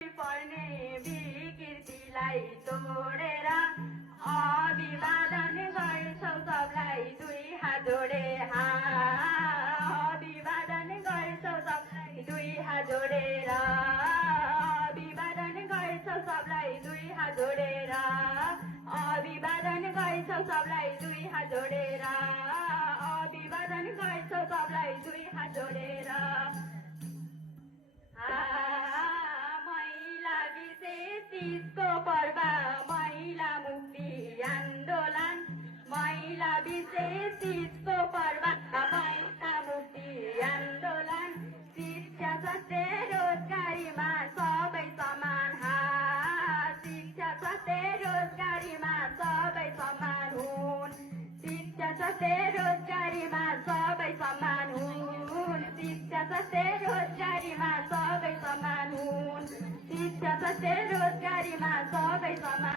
पर्ने विकृतिलाई तोडेर अभिवादन गर्छौ सबलाई दुई हात जोडेर अभिवादन गर्छौ सबलाई दुई हात जोडेर अभिवादन गर्छौ सबलाई दुई हात जोडेर अभिवादन गर्छौ सबलाई दुई हात जोडेर अभिवादन गर्छौ सबलाई दुई हात जोडेर महिला विशेष तीजको पर्व महिला मुक्ति आन्दोलन महिला विशेष तीजको पर्व महिला मुक्ति आन्दोलन शिक्षा स्वास्थ्य रोजगारीमा सबै समान शिक्षा स्वास्थ्य रोजगारीमा सबै समान हुन् शिक्षा स्वास्थ्य रोजगारीमा सबै समान हुन् शिक्षा स्वास्थ्य रोजगारीमा सबै समान हुन् शिक्षा स्वास्थ्य रोजगारीमा सबै समान